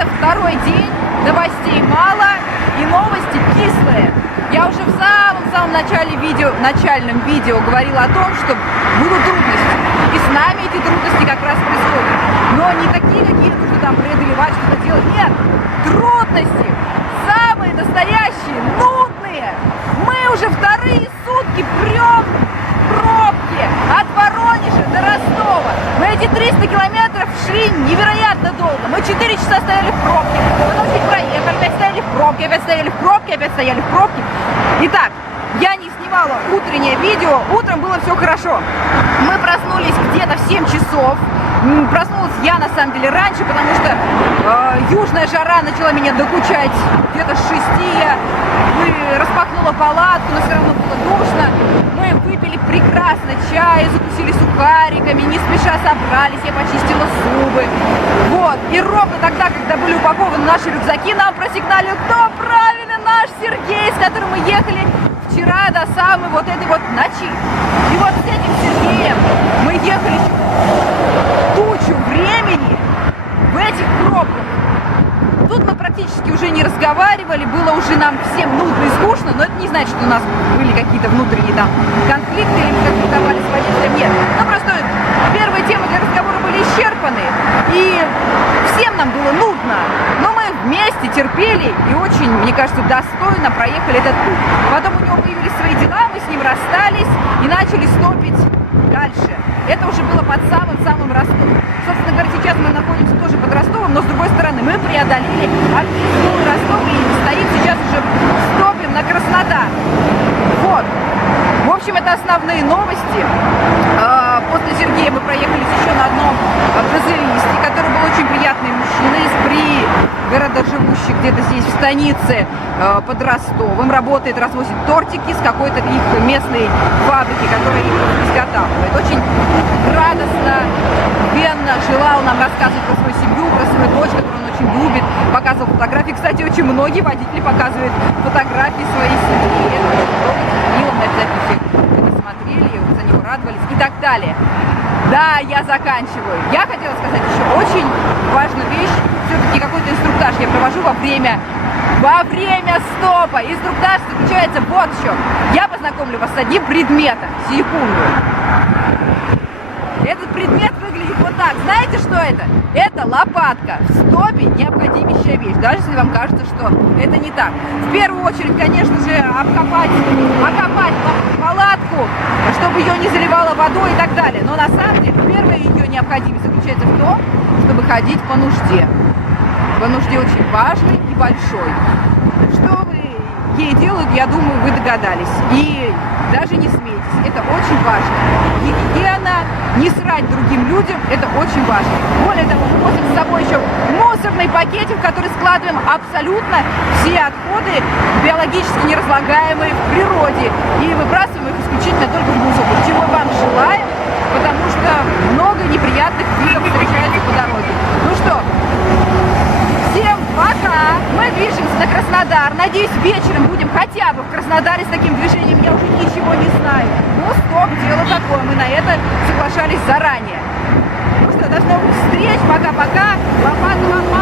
это второй день, новостей мало и новости кислые. Я уже в самом начальном видео говорила о том, что будут трудности. И с нами эти трудности как раз происходят. Но не такие, какие нужно там преодолевать, что-то делать. Нет, трудности самые настоящие, нудные. Мы уже вторые сутки прем пробки от Воронежа до Ростова. Мы эти 300 километров шли невероятно долго. Мы 4 часа стояли в пробке, потом чуть проехали, опять стояли в пробке, опять стояли в пробке, опять стояли в пробке. Итак, я не снимала утреннее видео, утром было все хорошо. Мы проснулись где-то в 7 часов. Проснулась я на самом деле раньше, потому что южная жара начала меня докучать. Где-то с 6 я распахнула палатку, но все равно было душно. Мы выпили прекрасно чай, закусили сухариками, не спеша собрались, я почистила зубы. Вот. И ровно тогда, когда были упакованы наши рюкзаки, нам просигналил, кто правильно, наш Сергей, с которым мы ехали вчера до самой вот этой вот ночи. И вот с этим Сергеем мы ехали тучу времени в этих пробках. Тут мы практически уже не разговаривали, было уже нам всем нудно и скучно, но это не значит, что у нас были какие-то внутренние там конфликты или мы конфликтовали с водителем, нет. Ну просто первые темы для разговора были исчерпаны, и всем нам было нудно, но мы вместе терпели и очень, мне кажется, достойно проехали этот путь. Потом у него появились свои дела, мы с ним расстались и начали стопить дальше. Это уже было под самым Ростовом. Собственно говоря, сейчас мы находимся тоже под Ростовом, но с другой стороны мы преодолели объездной Ростов и стоим сейчас уже стопим на Краснодар. Вот. В общем, это основные новости. После Сергея мы проехались еще на одном газелисте, который был очень приятный мужчина из Бри, городоживущий где-то здесь в станице под Ростовом. Работает, развозит тортики с какой-то их местной фабрики, которая их изготавливает. Очень радостно, венно желал нам рассказывать про свою семью, про свою дочь, которую он очень любит. Показывал фотографии. Кстати, очень многие водители показывают фотографии своей семьи. Это очень трогательно, мы обязательно все это смотрели, за него радовались и так далее. Да, я заканчиваю. Я хотела сказать еще очень важную вещь. Все-таки какой-то инструктаж я провожу во время стопа. Инструктаж заключается вот в чем. Я познакомлю вас с одним предметом. Секунду. Этот предмет выглядит вот так. Знаете, что это? Это лопатка. В стопе необходимейшая вещь. Даже если вам кажется, что это не так. В первую очередь, конечно же, окопать палатку, чтобы ее не заливало водой и так далее. Но на самом деле первая ее необходимость заключается в том, чтобы ходить по нужде. По нужде очень важный и большой. Что вы ей делают, я думаю, вы догадались. И даже не смейтесь, это очень важно. Гигиена, не срать другим людям, это очень важно. Более того, мы носим с собой еще мусорный пакетик, в который складываем абсолютно все отходы, биологически неразлагаемые в природе. И выбрасываем их исключительно только в мусорку. Чего вам желаем, потому что много неприятных видов встречается по дороге. Ну что, всем пока! Мы движемся на Краснодар. Надеюсь, вечером будем хотя бы в Краснодаре с таким движением. Я уже ничего не знаю. Ну, стоп, дело такое. Мы на это соглашались заранее. Ну что, до новых встреч. Пока-пока. Лопата, лопата.